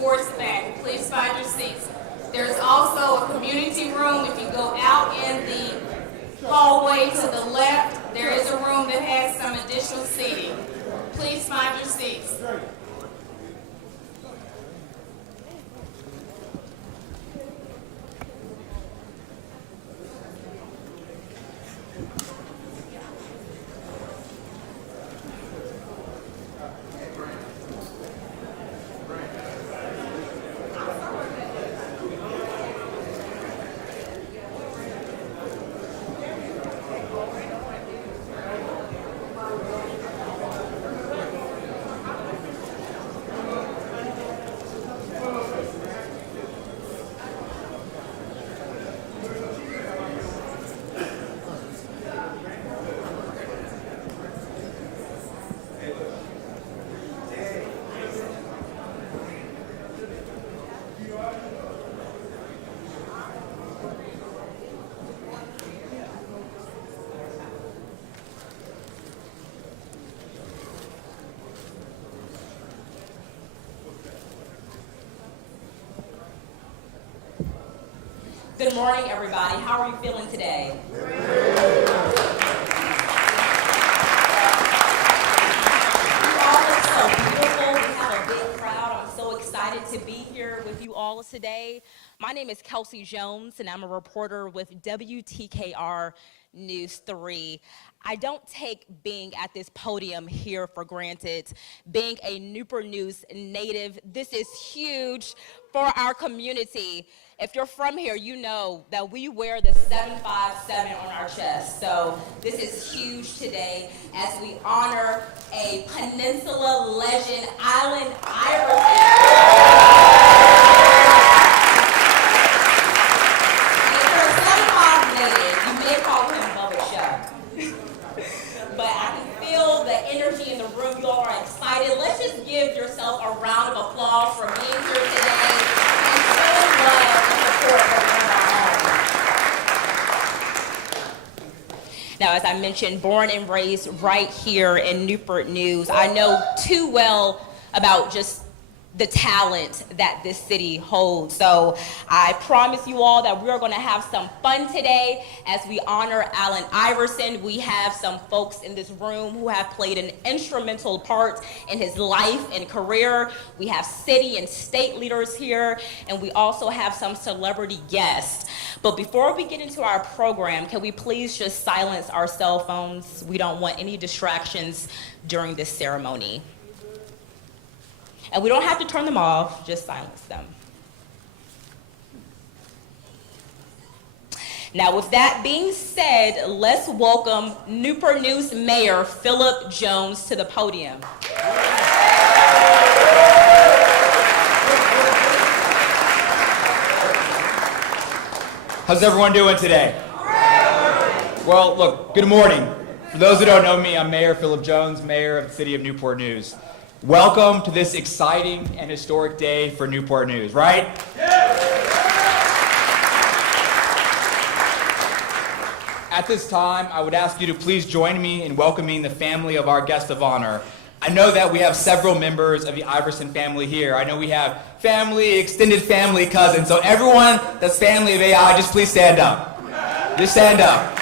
towards the back. Please find your seats. There's also a community room. If you go out in the hallway to the left, there is a room that has some additional seating. Please find your seats. Good morning, everybody. How are you feeling today? You all look so beautiful. We have a big crowd. I'm so excited to be here with you all today. My name is Kelsey Jones, and I'm a reporter with WTKR News 3. I don't take being at this podium here for granted. Being a Newport News native, this is huge for our community. If you're from here, you know that we wear the 757 on our chest. So this is huge today as we honor a Peninsula legend, Allen Iverson. And if you're a 75 native, you may call him Bubba Chuck. But I can feel the energy in the room. You all are excited. Let's just give yourself a round of applause for being here today and showing love and support for one of our own. Now, as I mentioned, born and raised right here in Newport News, I know too well about just the talent that this city holds. So I promise you all that we're going to have some fun today as we honor Allen Iverson. We have some folks in this room who have played an instrumental part in his life and career. We have city and state leaders here, and we also have some celebrity guests. But before we get into our program, can we please just silence our cell phones? We don't want any distractions during this ceremony. And we don't have to turn them off, just silence them. Now, with that being said, let's welcome Newport News Mayor Philip Jones to the podium. How's everyone doing today? Well, look, good morning. For those who don't know me, I'm Mayor Philip Jones, Mayor of the City of Newport News. Welcome to this exciting and historic day for Newport News, right? At this time, I would ask you to please join me in welcoming the family of our guest of honor. I know that we have several members of the Iverson family here. I know we have family, extended family, cousins. So everyone that's family of AI, just please stand up. Just stand up.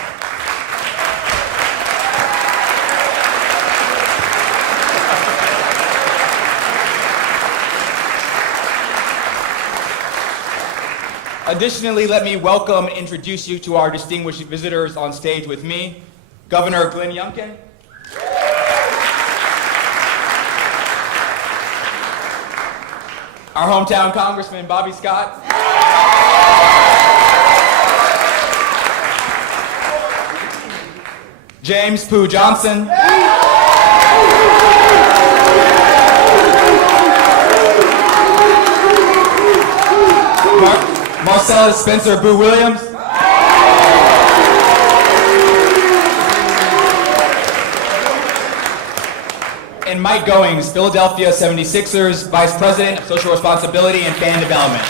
Additionally, let me welcome and introduce you to our distinguished visitors on stage with me, Governor Glenn Youngkin, our hometown Congressman Bobby Scott, James Pooh Johnson, Marcellus Spencer Boo Williams, and Mike Goings, Philadelphia 76ers Vice President of Social Responsibility and Fan Development.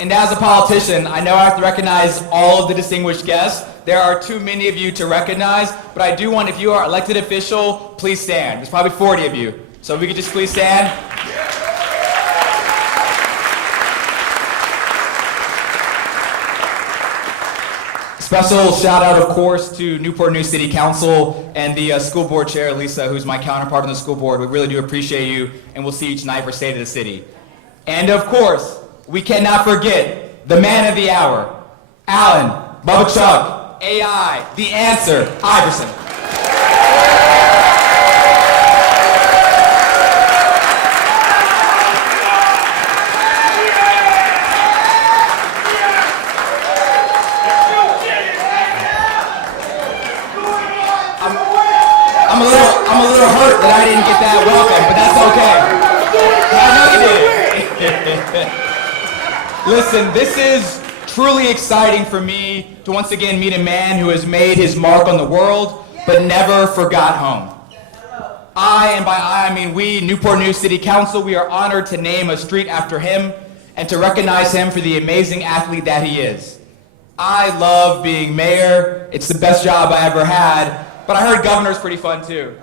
And as a politician, I know I have to recognize all of the distinguished guests, there are too many of you to recognize, but I do want, if you are elected official, please stand. There's probably 40 of you. So if we could just please stand. Special shout out, of course, to Newport News City Council and the school board chair, Lisa, who's my counterpart on the school board. We really do appreciate you, and we'll see you tonight for State of the City. And of course, we cannot forget the man of the hour, Allen, Bubba Chuck, AI, the answer, Iverson. I'm a little hurt that I didn't get that welcome, but that's okay. I know you did. Listen, this is truly exciting for me to once again meet a man who has made his mark on the world, but never forgot home. And by I mean we, Newport News City Council, we are honored to name a street after him and to recognize him for the amazing athlete that he is. I love being mayor. It's the best job I ever had, but I heard governor's pretty fun too.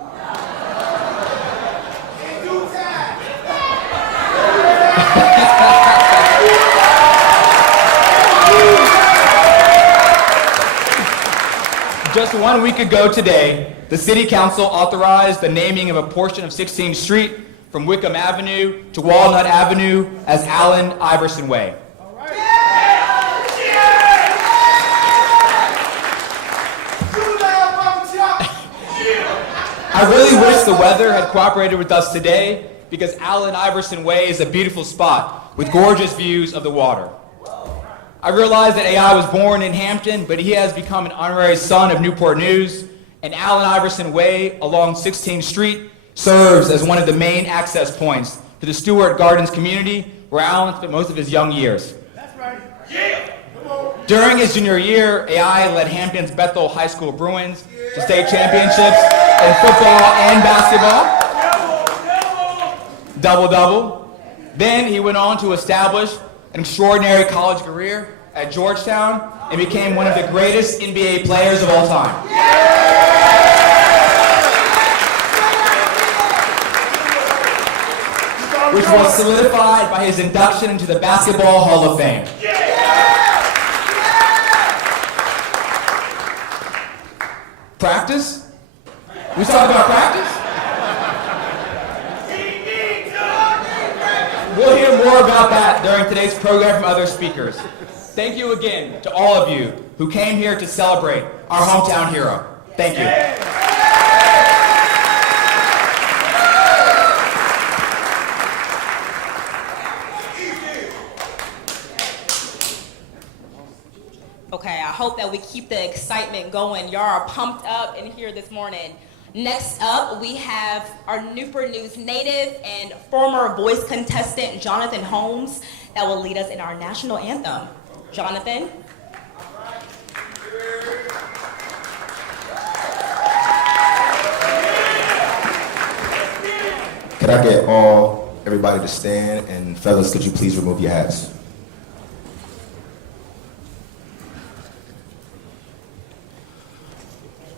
Just 1 week ago today, the City Council authorized the naming of a portion of 16th Street from Wickham Avenue to Walnut Avenue as Allen Iverson Way. I really wish the weather had cooperated with us today because Allen Iverson Way is a beautiful spot with gorgeous views of the water. I realize that AI was born in Hampton, but he has become an honorary son of Newport News, and Allen Iverson Way along 16th Street serves as one of the main access points to the Stewart Gardens community where Allen spent most of his young years. That's right. Yeah. During his junior year, AI led Hampton's Bethel High School Bruins to state championships in football and basketball. Double-double. Then he went on to establish an extraordinary college career at Georgetown and became one of the greatest NBA players of all time. Which was solidified by his induction into the Basketball Hall of Fame. Practice? We talk about practice? We'll hear more about that during today's program from other speakers. Thank you again to all of you who came here to celebrate our hometown hero. Thank you. Okay, I hope that we keep the excitement going. Y'all are pumped up in here this morning. Next up, we have our Newport News native and former voice contestant, Jonathan Holmes, that will lead us in our national anthem. Jonathan? Could I get everybody to stand, and fellas, could you please remove your hats?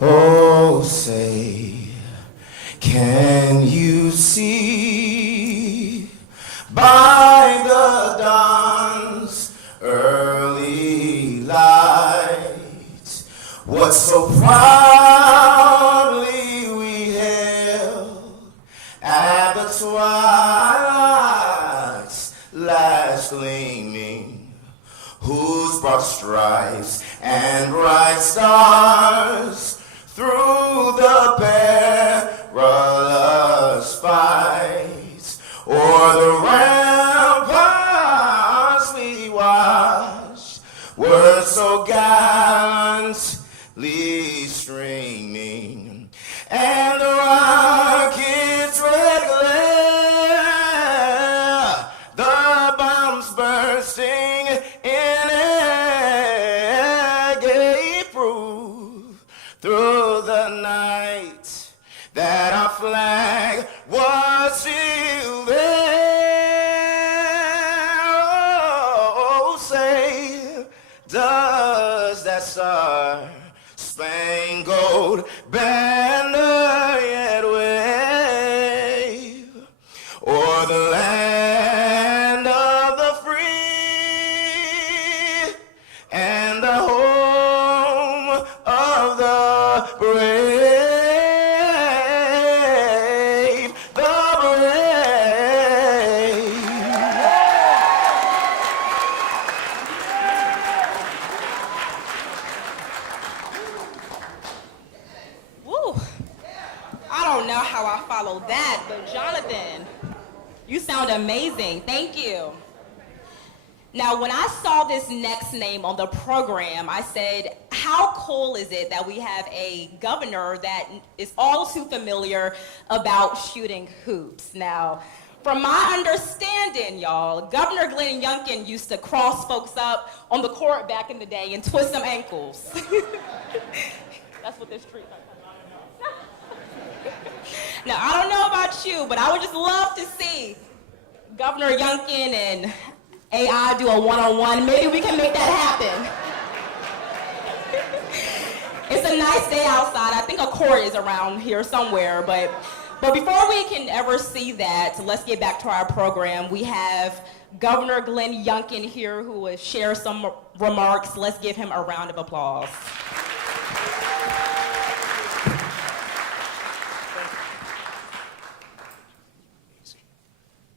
Oh, say, can you see by the dawn's early light what so proudly we hailed at the twilight's last gleaming, whose broad stripes and bright stars through the perilous fight o'er the ramparts we watched were so gallantly streaming, and the rocket's red glare, the bombs bursting in air, gave proof through the night that our flag was still there. Oh, say, does that star don't know how I followed that, but Jonathan, you sound amazing. Thank you. Now, when I saw this next name on the program, I said, how cool is it that we have a governor that is all too familiar about shooting hoops? Now, from my understanding, y'all, Governor Glenn Youngkin used to cross folks up on the court back in the day and twist some ankles. That's what this street is. Now, I don't know about you, but I would just love to see Governor Youngkin and AI do a one-on-one. Maybe we can make that happen. It's a nice day outside. I think a court is around here somewhere, but before we can ever see that, let's get back to our program. We have Governor Glenn Youngkin here who will share some remarks. Let's give him a round of applause.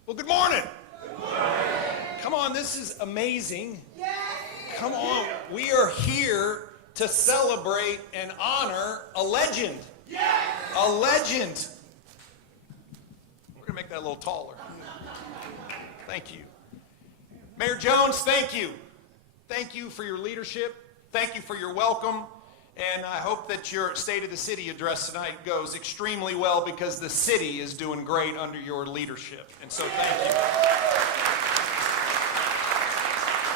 Well, good morning. Good morning. Come on, this is amazing. Yes. Come on, we are here to celebrate and honor a legend. Yes. A legend. We're gonna make that a little taller. Thank you. Mayor Jones, thank you. Thank you for your leadership. Thank you for your welcome. And I hope that your State of the City address tonight goes extremely well because the city is doing great under your leadership. And so thank you.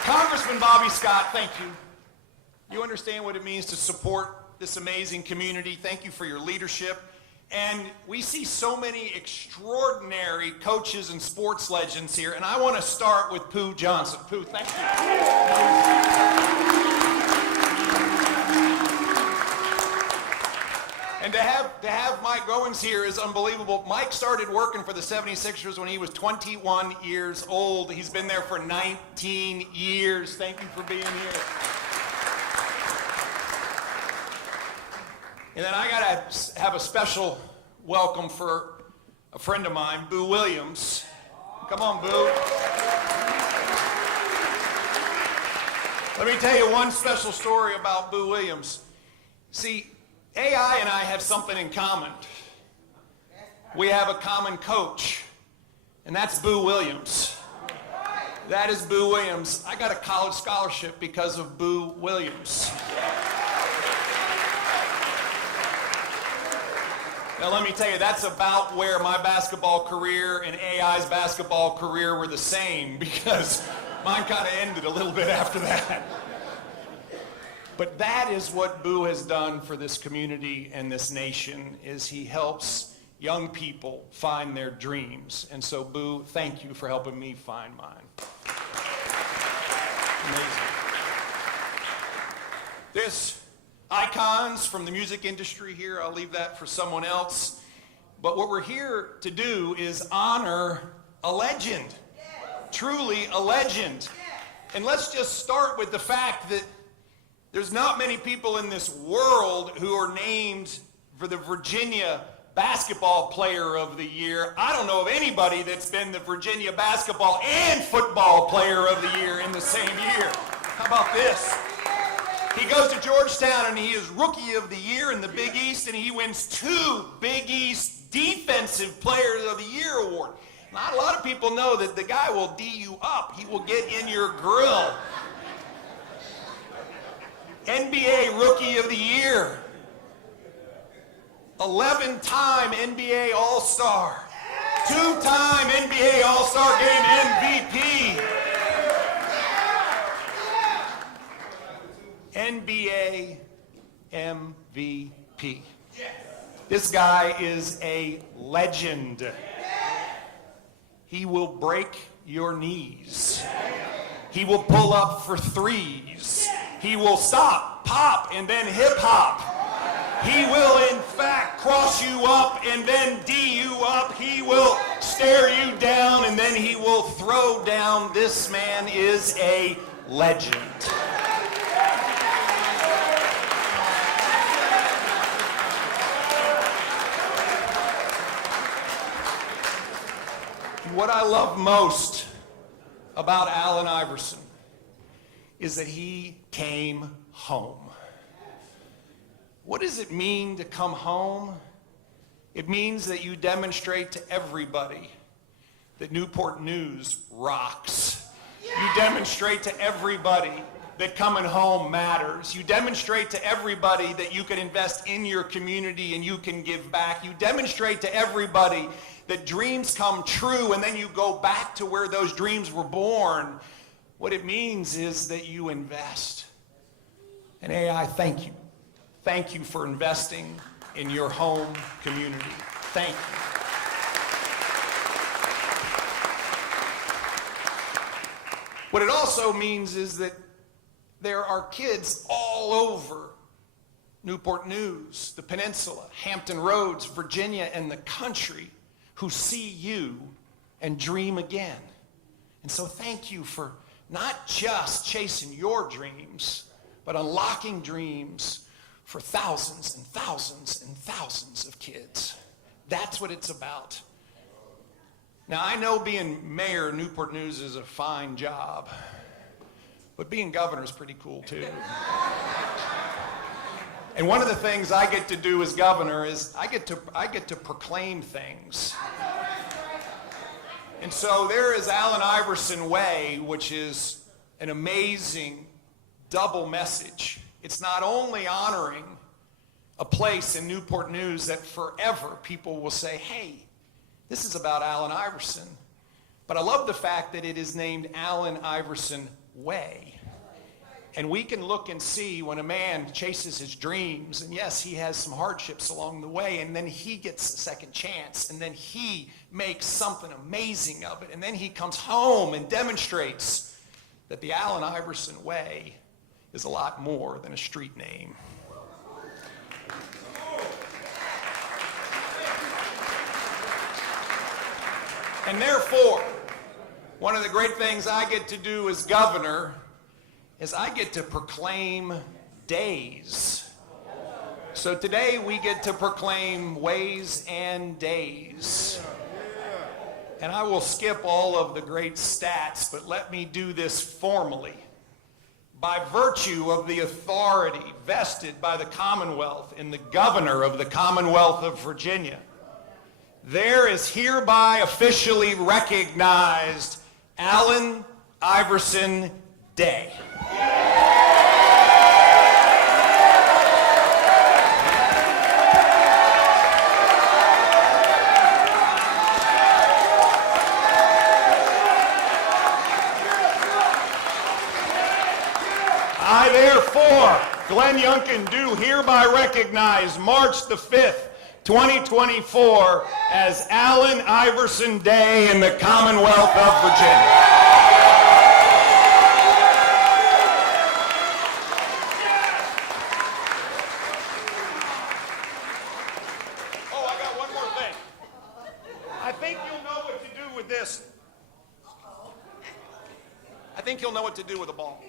Congressman Bobby Scott, thank you. You understand what it means to support this amazing community. Thank you for your leadership. And we see so many extraordinary coaches and sports legends here. And I want to start with Pooh Johnson. Pooh, thank you. And to have Mike Goings here is unbelievable. Mike started working for the 76ers when he was 21 years old. He's been there for 19 years. Thank you for being here. And then I got to have a special welcome for a friend of mine, Boo Williams. Come on, Boo. Let me tell you one special story about Boo Williams. See, AI and I have something in common. We have a common coach, and that's Boo Williams. That is Boo Williams. I got a college scholarship because of Boo Williams. Now let me tell you, that's about where my basketball career and AI's basketball career were the same, because mine kind of ended a little bit after that. But that is what Boo has done for this community and this nation, is he helps young people find their dreams. And so, Boo, thank you for helping me find mine. Amazing. There's icons from the music industry here. I'll leave that for someone else. But what we're here to do is honor a legend. Truly a legend. And let's just start with the fact that there's not many people in this world who are named for the Virginia Basketball Player of the Year. I don't know of anybody that's been the Virginia Basketball and Football Player of the Year in the same year. How about this? He goes to Georgetown and he is Rookie of the Year in the Big East, and he wins 2 Big East Defensive Players of the Year award. Not a lot of people know that the guy will D you up. He will get in your grill. NBA Rookie of the Year. 11-time NBA All-Star. 2-time NBA All-Star Game MVP. NBA MVP. This guy is a legend. He will break your knees. He will pull up for threes. He will stop, pop, and then hip hop. He will, in fact, cross you up and then D you up. He will stare you down and then he will throw down. This man is a legend. What I love most about Allen Iverson is that he came home. What does it mean to come home? It means that you demonstrate to everybody that Newport News rocks. You demonstrate to everybody that coming home matters. You demonstrate to everybody that you can invest in your community and you can give back. You demonstrate to everybody that dreams come true and then you go back to where those dreams were born. What it means is that you invest. And AI, thank you. Thank you for investing in your home community. Thank you. What it also means is that there are kids all over Newport News, the peninsula, Hampton Roads, Virginia, and the country who see you and dream again. And so thank you for not just chasing your dreams, but unlocking dreams for thousands and thousands and thousands of kids. That's what it's about. Now, I know being mayor of Newport News is a fine job, but being governor is pretty cool too. And one of the things I get to do as governor is I get to proclaim things. And so there is Allen Iverson Way, which is an amazing double message. It's not only honoring a place in Newport News that forever people will say, hey, this is about Allen Iverson. But I love the fact that it is named Allen Iverson Way. And we can look and see when a man chases his dreams, and yes, he has some hardships along the way, and then he gets a second chance, and then he makes something amazing of it, and then he comes home and demonstrates that the Allen Iverson Way is a lot more than a street name. And therefore, one of the great things I get to do as governor is I get to proclaim days. So today we get to proclaim ways and days. And I will skip all of the great stats, but let me do this formally. By virtue of the authority vested by the Commonwealth in the governor of the Commonwealth of Virginia, there is hereby officially recognized Allen Iverson Day. I therefore, Glenn Youngkin, do hereby recognize March the 5th, 2024 as Allen Iverson Day in the Commonwealth of Virginia. Oh, I got one more thing. I think you'll know what to do with this. I think you'll know what to do with a ball.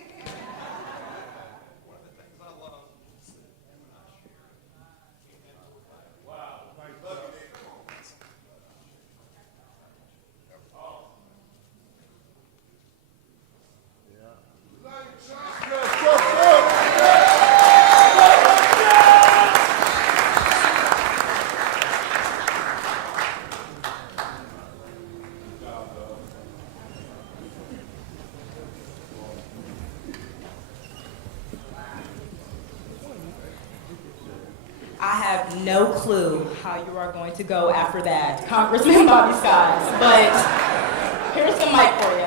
I have no clue how you are going to go after that, Congressman Bobby Scott, but here's the mic for you.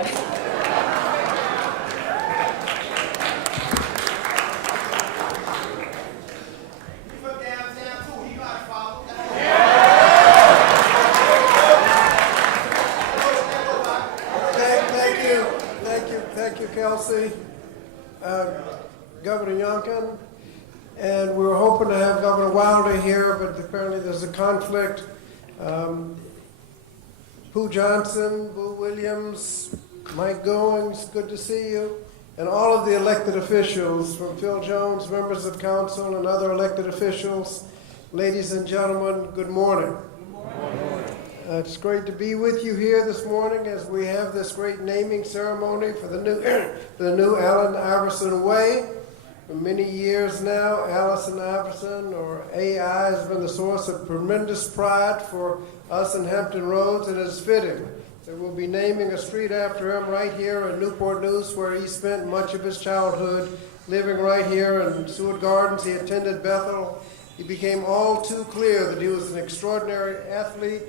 Thank you, Kelsey. Governor Youngkin, and we were hoping to have Governor Wilder here, but apparently there's a conflict. Pooh Johnson, Boo Williams, Mike Goring, it's good to see you, and all of the elected officials, from Phil Jones, members of council, and other elected officials. Ladies and gentlemen, good morning. Good morning. It's great to be with you here this morning as we have this great naming ceremony for the new Allen Iverson Way. For many years now, Allen Iverson, or AI, has been the source of tremendous pride for us in Hampton Roads, and it's fitting that we'll be naming a street after him right here in Newport News, where he spent much of his childhood living right here in Seward Gardens. He attended Bethel. He became all too clear that he was an extraordinary athlete,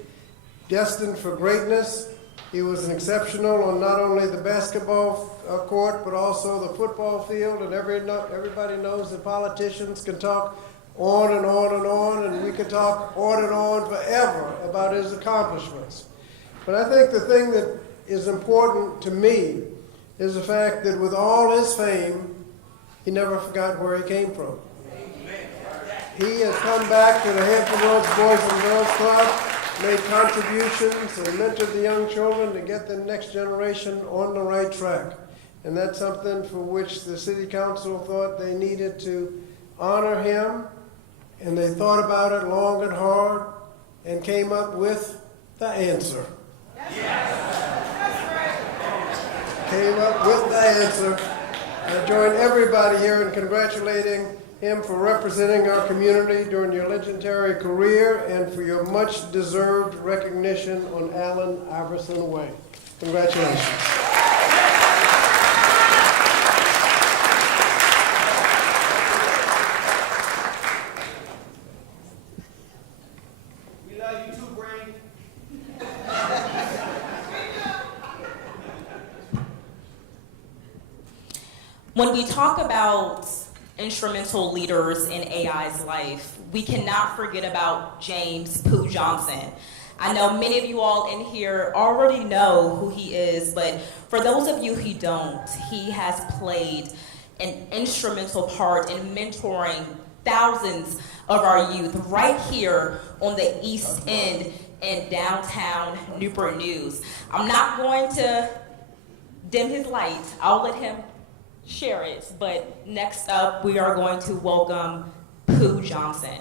destined for greatness. He was an exceptional on not only the basketball court, but also the football field. And everybody knows that politicians can talk on and on and on, and we could talk on and on forever about his accomplishments. But I think the thing that is important to me is the fact that with all his fame, he never forgot where he came from. He has come back to the Hampton Roads Boys and Girls Club, made contributions and mentored the young children to get the next generation on the right track. And that's something for which the city council thought they needed to honor him, and they thought about it long and hard and came up with the answer. Came up with the answer. I join everybody here in congratulating him for representing our community during your legendary career and for your much-deserved recognition on Allen Iverson Way. Congratulations. We love you too, Brain. When we talk about instrumental leaders in AI's life, we cannot forget about James Pooh Johnson. I know many of you all in here already know who he is, but for those of you who don't, he has played an instrumental part in mentoring thousands of our youth right here on the East End in downtown Newport News. I'm not going to dim his light. I'll let him share it, but next up we are going to welcome Pooh Johnson.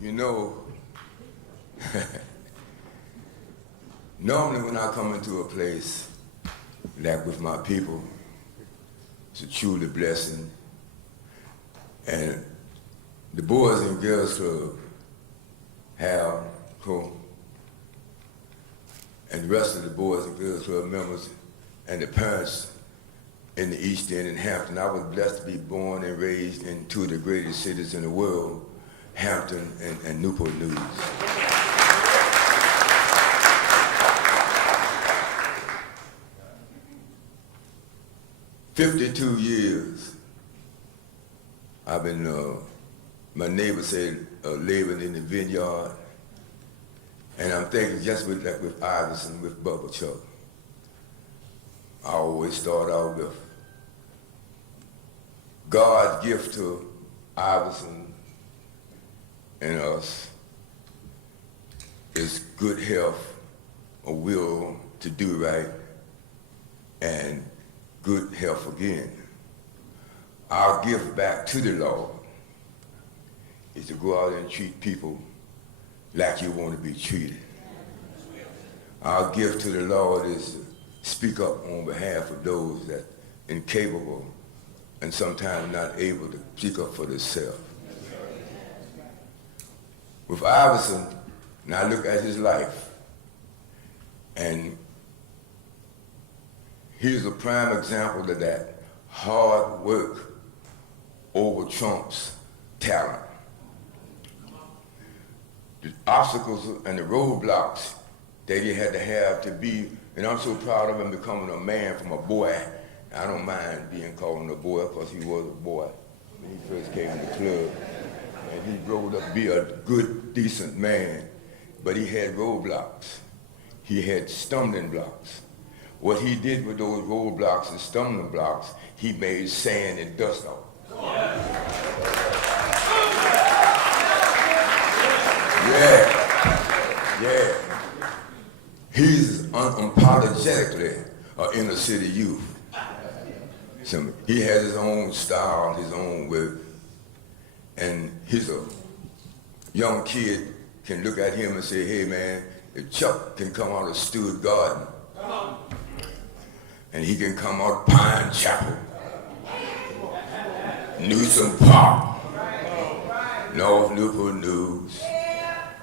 You know, normally when I come into a place like with my people, it's a truly blessing. And the Boys and Girls Club, Hal, Cole, and the rest of the Boys and Girls Club members and the parents in the East End in Hampton. I was blessed to be born and raised in two of the greatest cities in the world, Hampton and Newport News. "52 years I've been, my neighbor said, laboring in the vineyard. And I'm thinking just with Iverson, with Bubba Chuck, I always start out with God's gift to Iverson and us is good health, a will to do right, and good health again. Our gift back to the Lord is to go out and treat people like you want to be treated. Our gift to the Lord is to speak up on behalf of those that are incapable and sometimes not able to speak up for themselves. With Iverson, and I look at his life, and he's a prime example of that. Hard work over trumps talent. The obstacles and the roadblocks that he had to have to be, and I'm so proud of him becoming a man from a boy. I don't mind being called a boy because he was a boy when he first came in the club. And he growed up to be a good, decent man, but he had roadblocks. He had stumbling blocks. What he did with those roadblocks and stumbling blocks, he made sand and dust of. Yeah. He's unapologetically an inner city youth. He has his own style, his own way, and he's a young kid can look at him and say, hey man, if Chuck can come out of Stewart Garden, and he can come out of Pine Chapel, Newsom Park, North Newport News,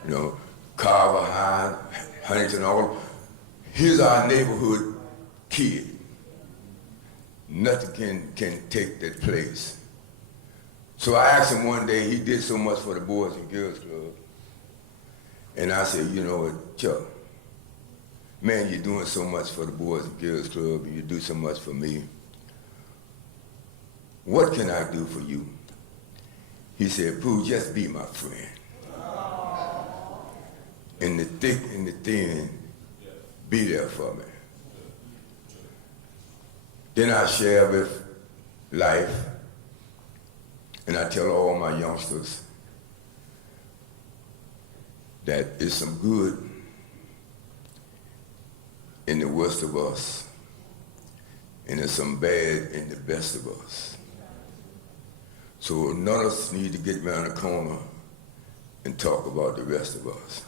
you know, Carver High, Huntington, all. He's our neighborhood kid. Nothing can take that place. So I asked him one day, he did so much for the Boys and Girls Club. And I said, you know what, Chuck, man, you're doing so much for the Boys and Girls Club, and you do so much for me. What can I do for you? He said, Pooh, just be my friend. In the thick and the thin, be there for me. Then I share with life, and I tell all my youngsters that there's some good in the worst of us, and there's some bad in the best of us. So none of us need to get around the corner and talk about the rest of us.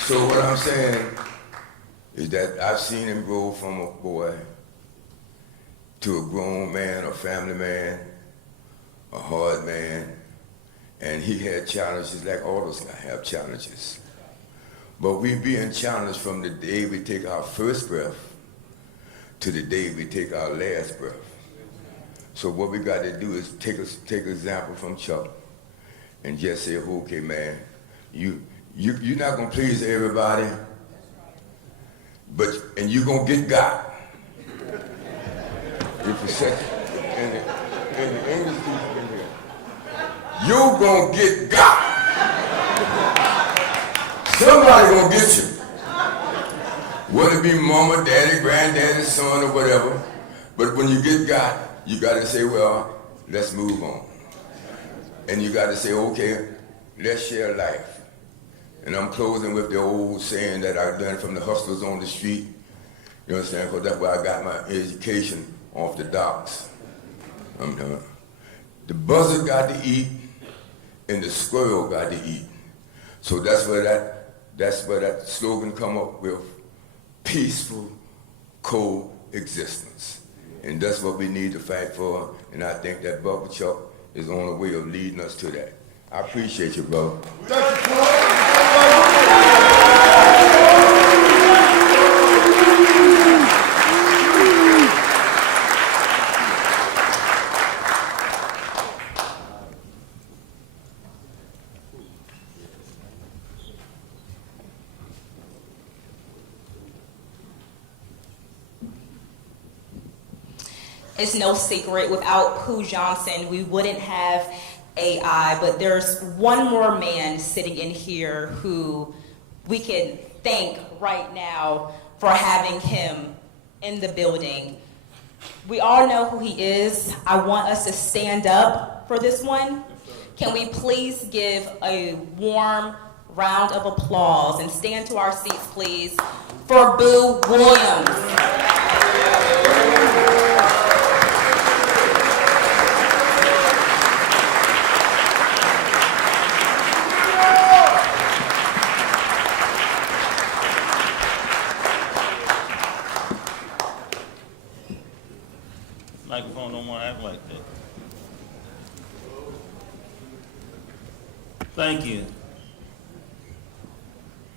So what I'm saying is that I've seen him grow from a boy to a grown man, a family man, a hard man, and he had challenges like all of us have challenges. But we being challenged from the day we take our first breath to the day we take our last breath. So what we got to do is take an example from Chuck and just say, okay, man, you're not gonna please everybody, and you're gonna get got. If you say in the English people in here, you're gonna get got. Somebody gonna get you. Whether it be mama, daddy, granddaddy, son, or whatever. But when you get got, you gotta say, well, let's move on. And you gotta say, okay, let's share life. And I'm closing with the old saying that I learned from the hustlers on the street. You understand? Because that's where I got my education, off the docks. The buzzard got to eat, and the squirrel got to eat. So that's where that slogan come up with, peaceful coexistence. And that's what we need to fight for. And I think that Bubba Chuck is on the way of leading us to that. I appreciate you, brother. Thank you, It's no secret, without Pooh Johnson, we wouldn't have AI, but there's one more man sitting in here who we can thank right now for having him in the building. We all know who he is. I want us to stand up for this one. Can we please give a warm round of applause and stand to our seats, please, for Boo Williams. Microphone don't want to act like that. Thank you.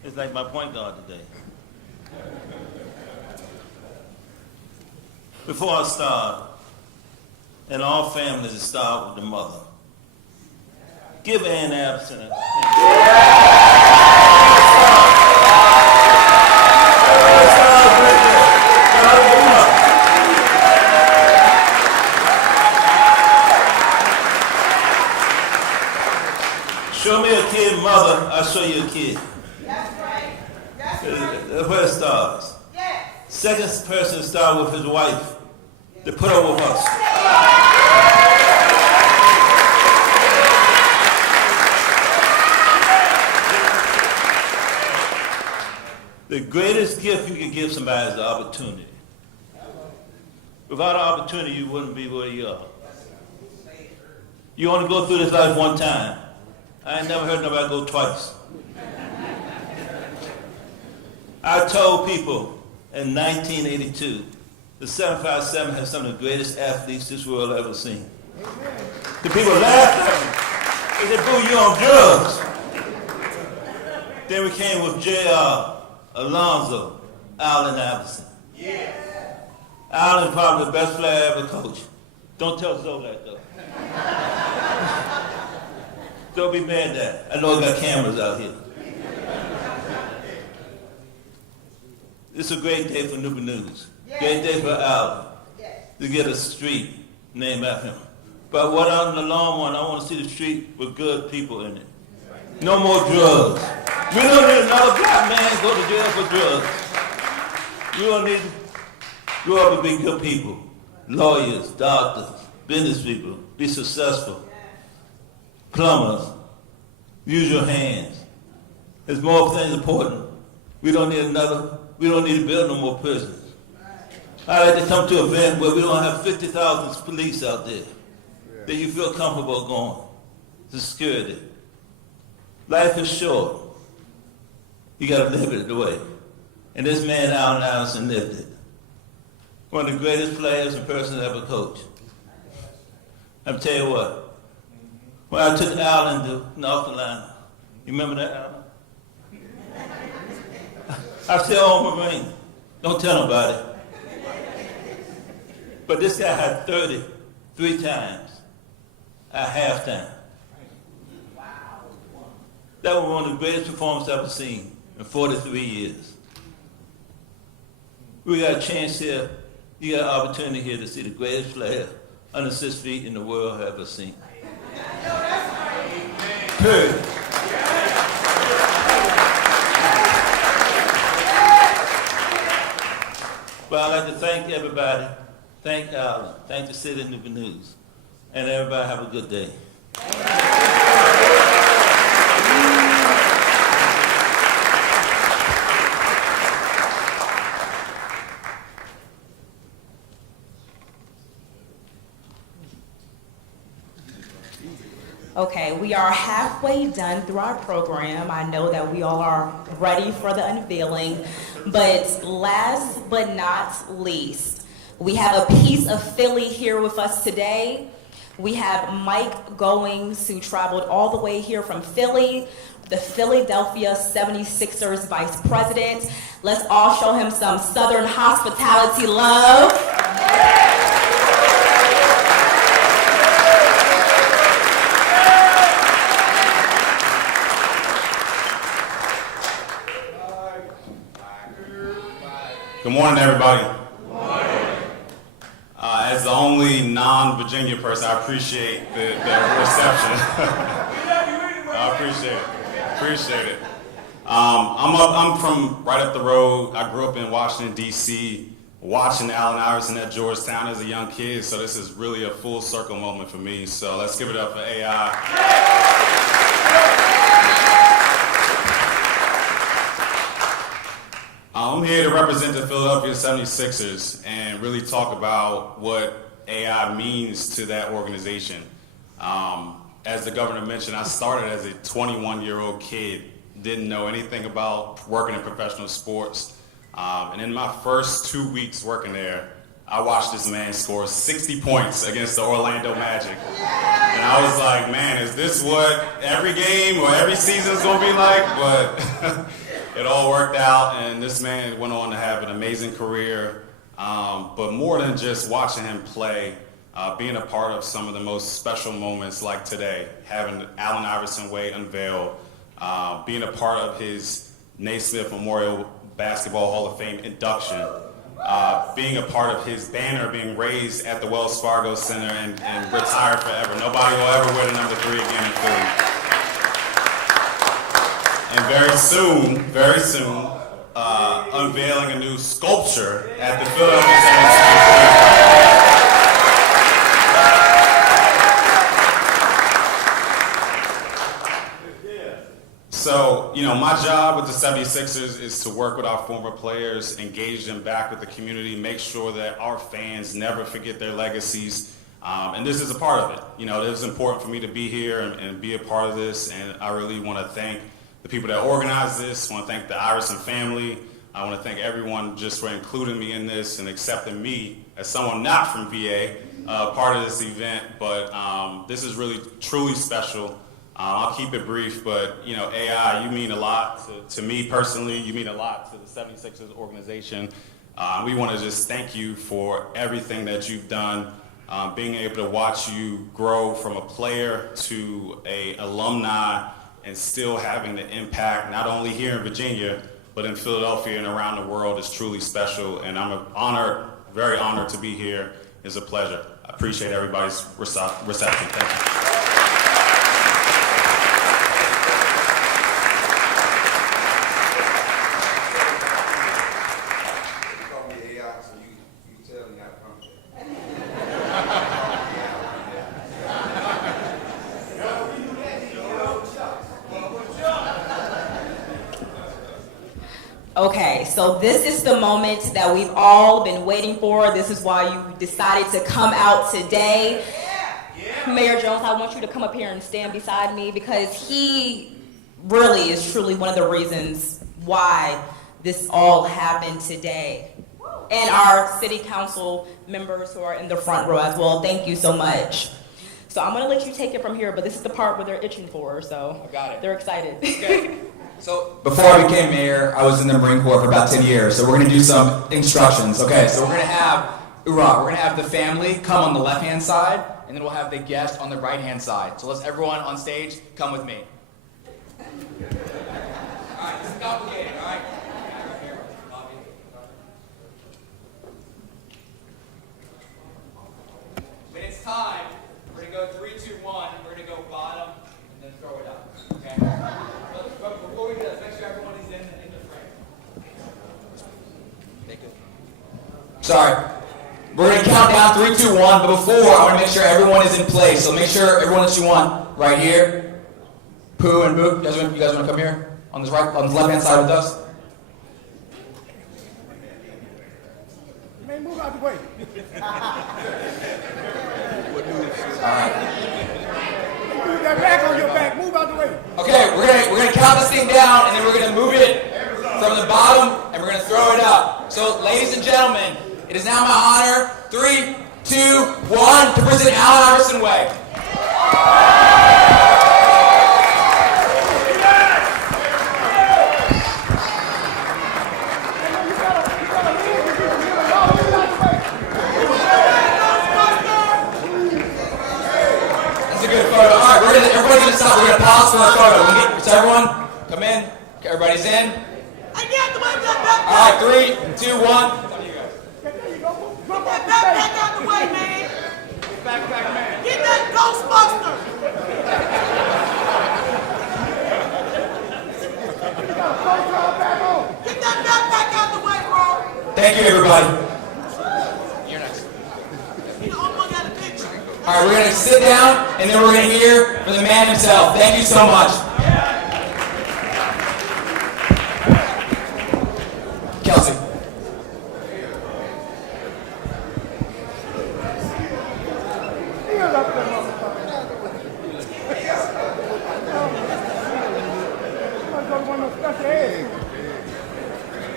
It's like my point guard today. Before I start, in all families, it starts with the mother. Give Ann Iverson a show me a kid, mother, I'll show you a kid. That's right. That's right. That's where it starts. Yes. Second person start with his wife to put up with us. The greatest gift you can give somebody is the opportunity. Without opportunity, you wouldn't be where you are. You only go through this life one time. I ain't never heard nobody go twice. I told people in 1982, the 757 has some of the greatest athletes this world ever seen. The people laughed at me. They said, Pooh, you on drugs. Then we came with J.R. Alonzo, Allen Iverson. Allen is probably the best player I ever coached. Don't tell Zoe that though. Don't be mad at that. I know I got cameras out here. It's a great day for Newport News. Great day for Allen to get a street named after him. But what out in the long run, I want to see the street with good people in it. No more drugs. We don't need another black man go to jail for drugs. We don't need to grow up and be good people. Lawyers, doctors, business people, be successful. Plumbers, use your hands. There's more things important. We don't need to build no more prisons. I like to come to an event where we don't have 50,000 police out there that you feel comfortable going. The security. Life is short. You got to live it the way. And this man, Allen Iverson, lived it. One of the greatest players and persons ever coached. I'll tell you what. When I took Allen to North Carolina, you remember that, Allen? I still own my ring. Don't tell nobody. But this guy had 33 times at halftime. That was one of the greatest performances I've ever seen in 43 years. We got a chance here. You got an opportunity here to see the greatest player under 6 feet in the world I've ever seen. Period. But I'd like to thank everybody. Thank Allen. Thank the city of Newport News. And everybody have a good day. Okay, we are halfway done through our program. I know that we all are ready for the unveiling, but last but not least, we have a piece of Philly here with us today. We have Mike Goring, who traveled all the way here from Philly, the Philadelphia 76ers vice president. Let's all show him some Southern hospitality love. Good morning, everybody. Good morning. As the only non-Virginia person, I appreciate the reception. I appreciate it. I'm from right up the road. I grew up in Washington, D.C., watching Allen Iverson at Georgetown as a young kid, so this is really a full circle moment for me. So let's give it up for AI. I'm here to represent the Philadelphia 76ers and really talk about what AI means to that organization. As the governor mentioned, I started as a 21-year-old kid, didn't know anything about working in professional sports. And in my first 2 weeks working there, I watched this man score 60 points against the Orlando Magic. And I was like, man, is this what every game or every season is going to be like? But it all worked out, and this man went on to have an amazing career. But more than just watching him play, being a part of some of the most special moments like today, having Allen Iverson Way unveiled, being a part of his Naismith Memorial Basketball Hall of Fame induction, being a part of his banner being raised at the Wells Fargo Center and retired forever. Nobody will ever wear the number 3 again in Philly. And very soon, unveiling a new sculpture at the Philadelphia 76ers. So, my my job with the 76ers is to work with our former players, engage them back with the community, make sure that our fans never forget their legacies. And this is a part of it. You know, it is important for me to be here and be a part of this. And I really want to thank the people that organized this. I want to thank the Iverson family. I want to thank everyone just for including me in this and accepting me as someone not from VA, part of this event. But this is really, truly special. I'll keep it brief, but, you know, AI, you mean a lot to me personally. You mean a lot to the 76ers organization. We want to just thank you for everything that you've done, being able to watch you grow from a player to an alumni and still having the impact, not only here in Virginia, but in Philadelphia and around the world is truly special. And I'm honored, very honored to be here. It's a pleasure. I appreciate everybody's reception. Thank you. Okay, so this is the moment that we've all been waiting for. This is why you decided to come out today. Mayor Jones, I want you to come up here and stand beside me because he really is truly one of the reasons why this all happened today. And our city council members who are in the front row as well, thank you so much. So I'm gonna let you take it from here, but this is the part where they're itching for, so I got it. They're excited. Okay. So before I became mayor, I was in the Marine Corps for about 10 years. So we're going to do some instructions. Okay, so we're going to have, we're going to have the family come on the left-hand side, and then we'll have the guest on the right-hand side. So let's everyone on stage come with me. All right, this is complicated, all right? When it's time, we're going to go 3, 2, 1. We're going to go bottom and then throw it up. Okay? But before we do that, make sure everyone is in the frame. Take it. Sorry. We're going to count down 3, 2, 1, but before, I want to make sure everyone is in place. So make sure everyone that you want right here. Pooh and Boo, you guys want to come here? On this right, on the left-hand side with us? Man, move out the way. Alright. Move that back on your back. Move out the way. Okay, we're gonna count this thing down and then we're gonna move it from the bottom and we're gonna throw it up. So ladies and gentlemen, it is now my honor, 3, 2, 1, to present Allen Iverson Way. Everybody's gonna stop. We're gonna pause for a photo. So everyone, come in. Everybody's in. All right, 3, 2, 1. Get that backpack out the way, man. Backpack man. Get that Ghostbuster. Get that backpack out the way, bro. Thank you, everybody. You're next. All right, we're gonna sit down and then we're gonna hear from the man himself. Thank you so much. Kelsey.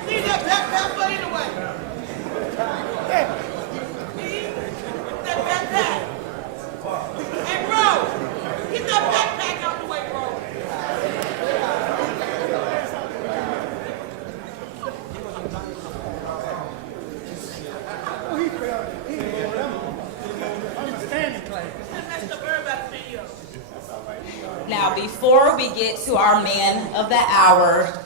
Leave that backpack anyway. Hey. That backpack. Hey, bro. Get that backpack out the way, bro. Oh, he fell. I'm a standing class. That's the bird about the video. Now, before we get to our man of the hour,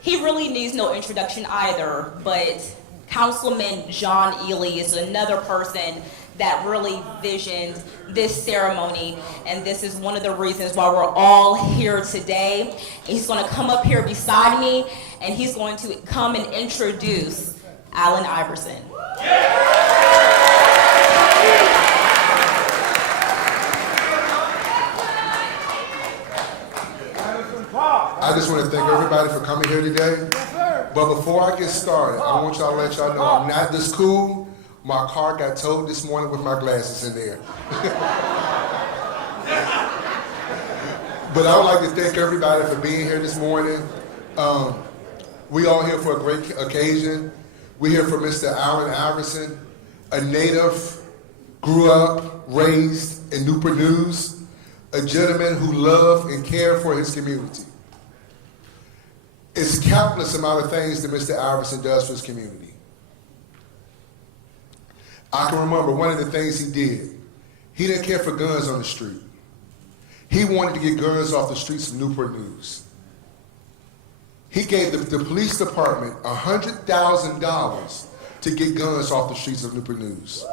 he really needs no introduction either, but Councilman John Eley is another person that really visioned this ceremony, and this is one of the reasons why we're all here today. He's going to come up here beside me, and he's going to come and introduce Allen Iverson. I just want to thank everybody everybody for coming here today. But before I get started, I want y'all to let y'all know I'm not this cool. My car got towed this morning with my glasses in there. But I would like to thank everybody for being here this morning. We all here for a great occasion. We're here for Mr. Allen Iverson, a native, grew up, raised in Newport News, a gentleman who loved and cared for his community. It's countless amount of things that Mr. Iverson does for his community. I can remember one of the things he did. He didn't care for guns on the street. He wanted to get guns off the streets of Newport News. He gave the police department $100,000 to get guns off the streets of Newport News.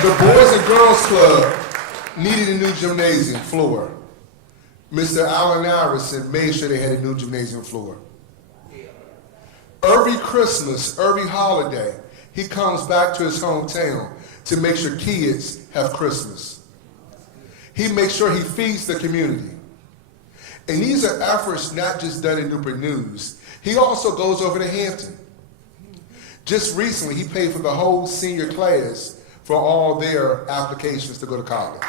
The Boys and Girls Club needed a new gymnasium floor. Mr. Allen Iverson made sure they had a new gymnasium floor. Every Christmas, every holiday, he comes back to his hometown to make sure kids have Christmas. He makes sure he feeds the community. And these are efforts not just done in Newport News. He also goes over to Hampton. Just recently, he paid for the whole senior class for all their applications to go to college.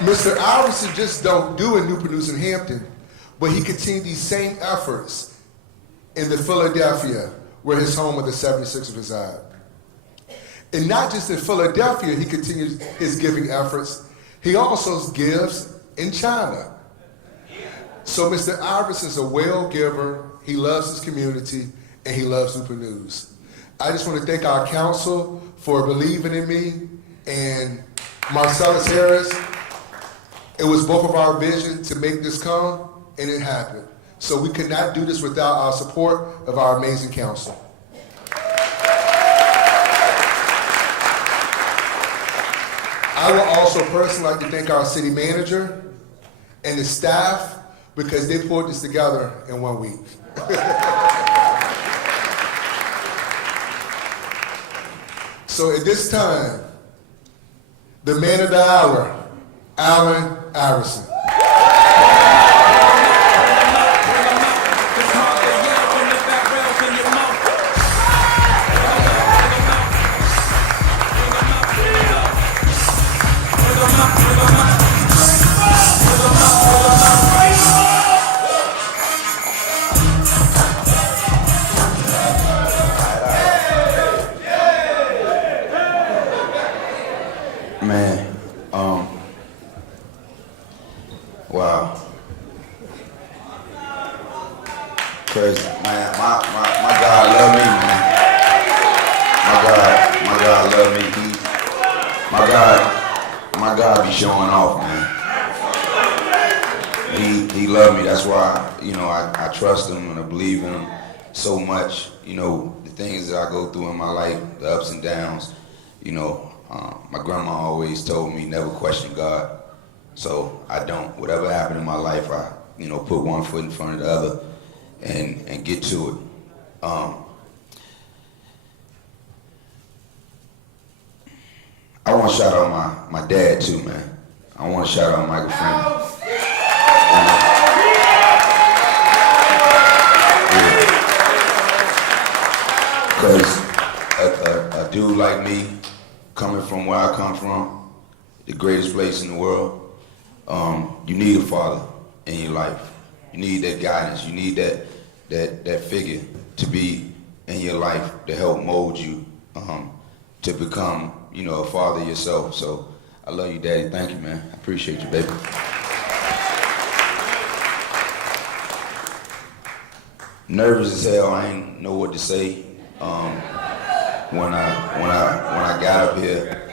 Mr. Iverson just don't do in Newport News and Hampton, but he continued these same efforts in the Philadelphia, where his home of the 76ers reside. And not just in Philadelphia, he continues his giving efforts. He also gives in China. So Mr. Iverson's a well giver. He loves his community, and he loves Newport News. I just want to thank our council for believing in me, and Marcellus Harris. It was both of our vision to make this come, and it happened. So we could not do this without our support of our amazing council. I would also personally like to thank our city manager and the staff, because they pulled this together in 1 week. So at this time, the man of the hour, Allen Iverson. Man, wow. Crazy, man. My God love me, man. My God love me. My God be showing off, man. He love me. That's why, I trust him and I believe in him so much. The things that I go through in my life, the ups and downs, my grandma always told me never question God. So I don't. Whatever happened in my life, I, put one foot in front of the other and get to it. I want to shout out my dad too, man. I want to shout out Michael Freeman. Because a dude like me, coming from where I come from, the greatest place in the world, you need a father in your life. You need that guidance. You need that figure to be in your life to help mold you to become, a father yourself. So I love you, Daddy. Thank you, man. I appreciate you, baby. Nervous as hell. I ain't know what to say. When I got up here,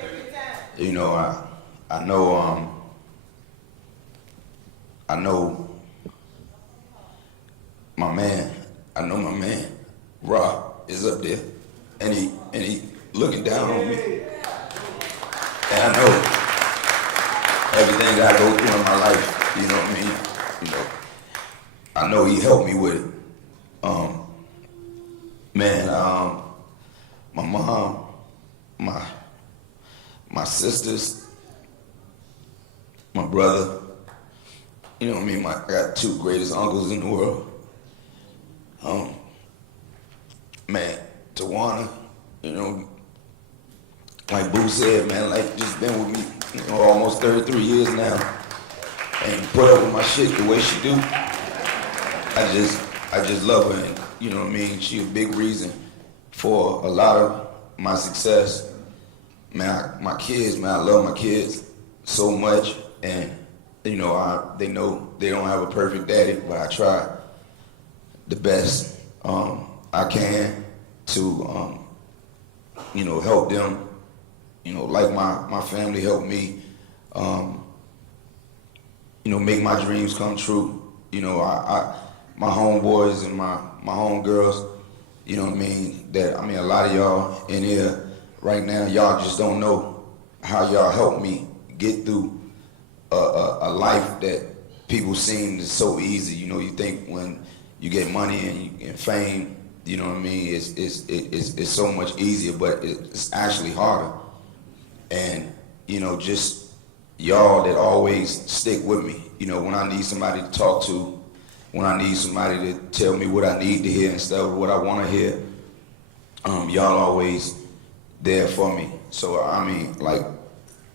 I know my man. I know my man, Rob, is up there, and he looking down on me, and I know everything that I go through in my life. You know what I mean? I know he helped me with it. My mom, my sisters, my brother. You know what I mean? I got two greatest uncles in the world. Man, Tawana, you know, like Boo said, man, like just been with me, you know, almost 33 years now, and put up with my shit the way she do. I just love her, and you know what I mean. She a big reason for a lot of my success. Man, my kids, man, I love my kids so much, and you know, they know they don't have a perfect daddy, but I try the best I can to, you know, help them, you know, like my family helped me, you know, make my dreams come true. You know, my homeboys and my homegirls, you know what I mean, a lot of y'all in here right now, y'all just don't know how y'all helped me get through a life that people seem is so easy. You know, you think when you get money and fame, you know what I mean, it's so much easier, but it's actually harder. And, you know, just y'all that always stick with me. You know, when I need somebody to talk to, when I need somebody to tell me what I need to hear instead of what I want to hear, y'all always there for me. So, I mean, like,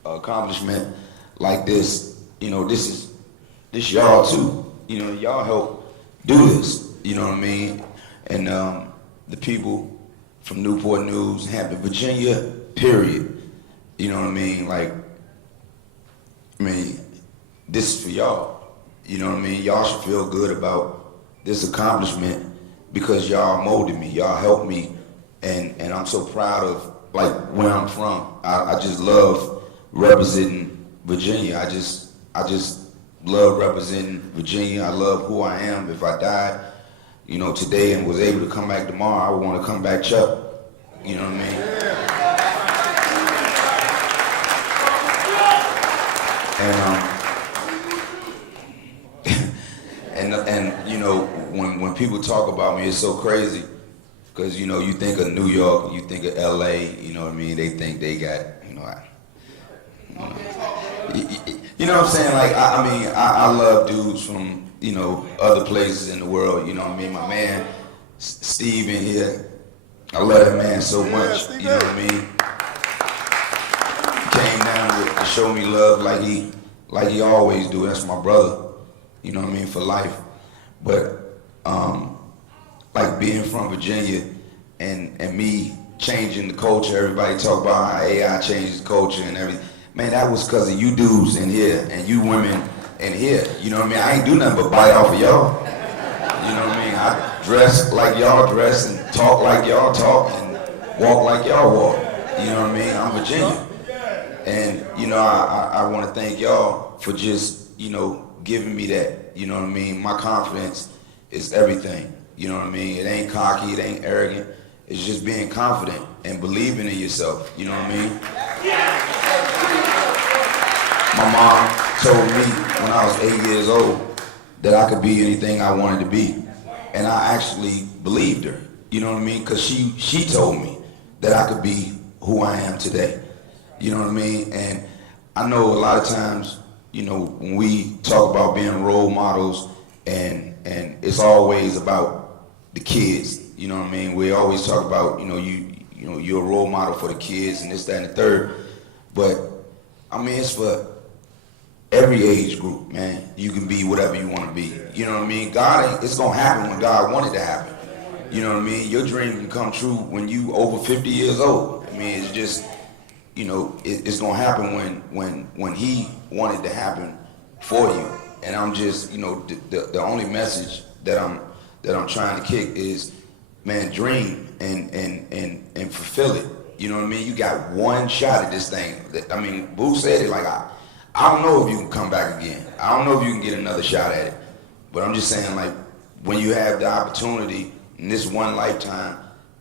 accomplishment like this, you know, this y'all too. You know, y'all help do this, you know what I mean? And the people from Newport News, Hampton, Virginia, period. You know what I mean? Like, I mean, this is for y'all. You know what I mean? Y'all should feel good about this accomplishment because y'all molded me, y'all helped me, and I'm so proud of like where I'm from. I just love representing Virginia. I just love representing Virginia. I love who I am. If I died, you know, today and was able to come back tomorrow, I would want to come back Chuck. You know what I mean? And you know, when people talk about me, it's so crazy because you know, you think of New York, you think of Eley, you know what I mean? They think they got, you know, you know what I'm saying? Like, I love dudes from, you know, other places in the world, you know what I mean? My man, Steve in here, I love that man so much, you know what I mean? He came down to show me love like he always do. That's my brother, you know what I mean, for life. But, like being from Virginia and me changing the culture, everybody talk about how AI changes culture and everything. Man, that was because of you dudes in here and you women in here. You know what I mean? I ain't do nothing but bite off of y'all. You know what I mean? I dress like y'all dress and talk like y'all talk and walk like y'all walk. You know what I mean? I'm Virginia. And, you know, I want to thank y'all for just, you know, giving me that. You know what I mean? My confidence is everything. You know what I mean? It ain't cocky, it ain't arrogant. It's just being confident and believing in yourself. You know what I mean? My mom told me when I was 8 years old that I could be anything I wanted to be. And I actually believed her. You know what I mean? Because she told me that I could be who I am today. You know what I mean? And I know a lot of times, you know, when we talk about being role models and it's always about the kids, you know what I mean? We always talk about, you know, you're a role model for the kids and this, that, and the third. But, I mean, it's for every age group, man. You can be whatever you want to be. You know what I mean? It's going to happen when God wanted to happen. You know what I mean? Your dream can come true when you over 50 years old. I mean, it's just, you know, it's going to happen when He wanted to happen for you. And I'm just, you know, the only message that I'm trying to kick is, man, dream and fulfill it. You know what I mean? You got one shot at this thing. I mean, Boo said it like, I don't know if you can come back again. I don't know if you can get another shot at it. But I'm just saying, like, when you have the opportunity in this one lifetime,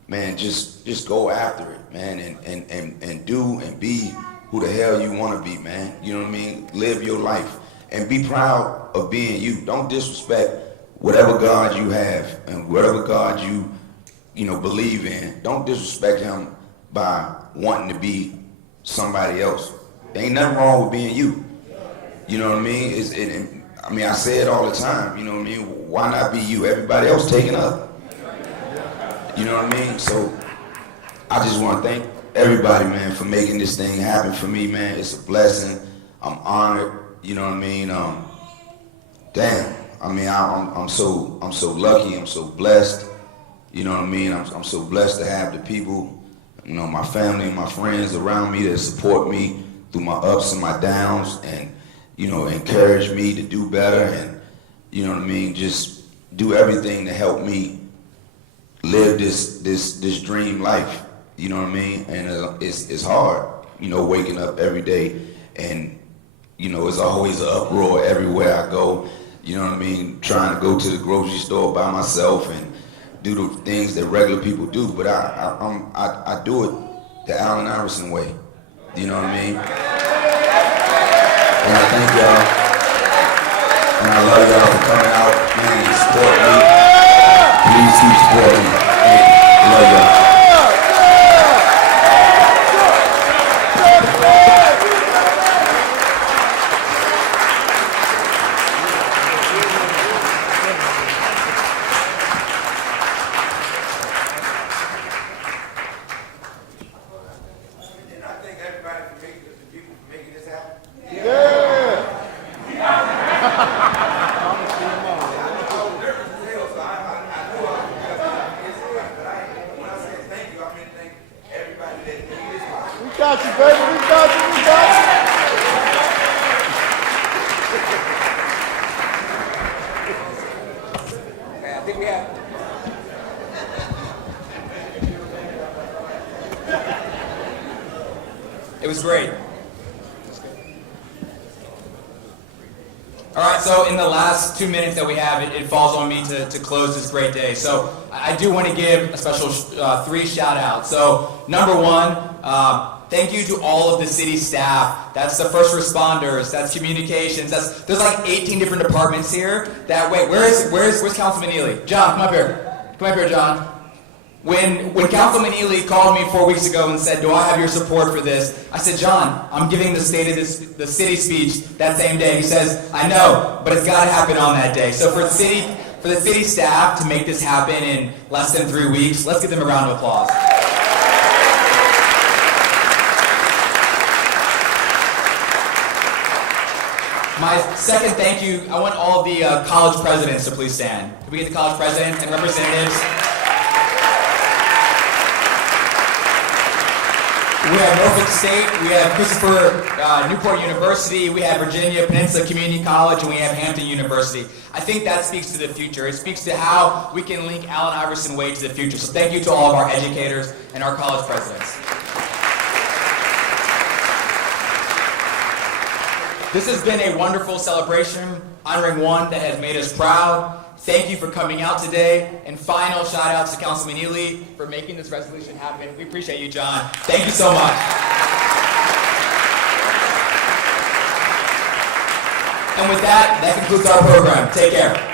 man, just go after it, man, and do and be who the hell you want to be, man. You know what I mean? Live your life and be proud of being you. Don't disrespect whatever God you have and whatever God you know, believe in. Don't disrespect Him by wanting to be somebody else. There ain't nothing wrong with being you. You know what I mean? I say it all the time, you know what I mean? Why not be you? Everybody else taking up. You know what I mean? So I just want to thank everybody, man, for making this thing happen for me, man. It's a blessing. I'm honored, you know what I mean? I'm so lucky, I'm so blessed. You know what I mean? I'm so blessed to have the people, you know, my family and my friends around me that support me through my ups and my downs and, you know, encourage me to do better and, you know what I mean, just do everything to help me live this dream life. You know what I mean? And it's hard, you know, waking up every day and, you know, it's always an uproar everywhere I go. You know what I mean? Trying to go to the grocery store by myself and do the things that regular people do, but I do it the Allen Iverson way. You know what I mean? And I thank y'all, and I love y'all for coming out, man, and support me. Please keep supporting me. I love y'all. It was great. All right, so in the last 2 minutes that we have, it falls on me to close this great day. So I do want to give a special 3 shout-outs. So number 1, thank you to all of the city staff. That's the first responders, that's communications, there's like 18 different departments here. Where's Councilman Eley? John, come up here. Come up here, John. When Councilman Eley called me 4 weeks ago and said, "Do I have your support for this?" I said, "John, I'm giving the State of the City speech that same day." He says, "I know, but it's got to happen on that day." So for the city staff to make this happen in less than 3 weeks, let's give them a round of applause. My second thank you, I want all of the college presidents to please stand. Can we get the college presidents and representatives? We have Norfolk State, we have Newport University, we have Virginia Peninsula Community College, and we have Hampton University. I think that speaks to the future. It speaks to how we can link Allen Iverson way to the future. So thank you to all of our educators and our college presidents. This has been a wonderful celebration, honoring one that has made us proud. Thank you for coming out today. And final shout outs to Councilman Eley for making this resolution happen. We appreciate you, John. Thank you so much. And with that concludes our program. Take care.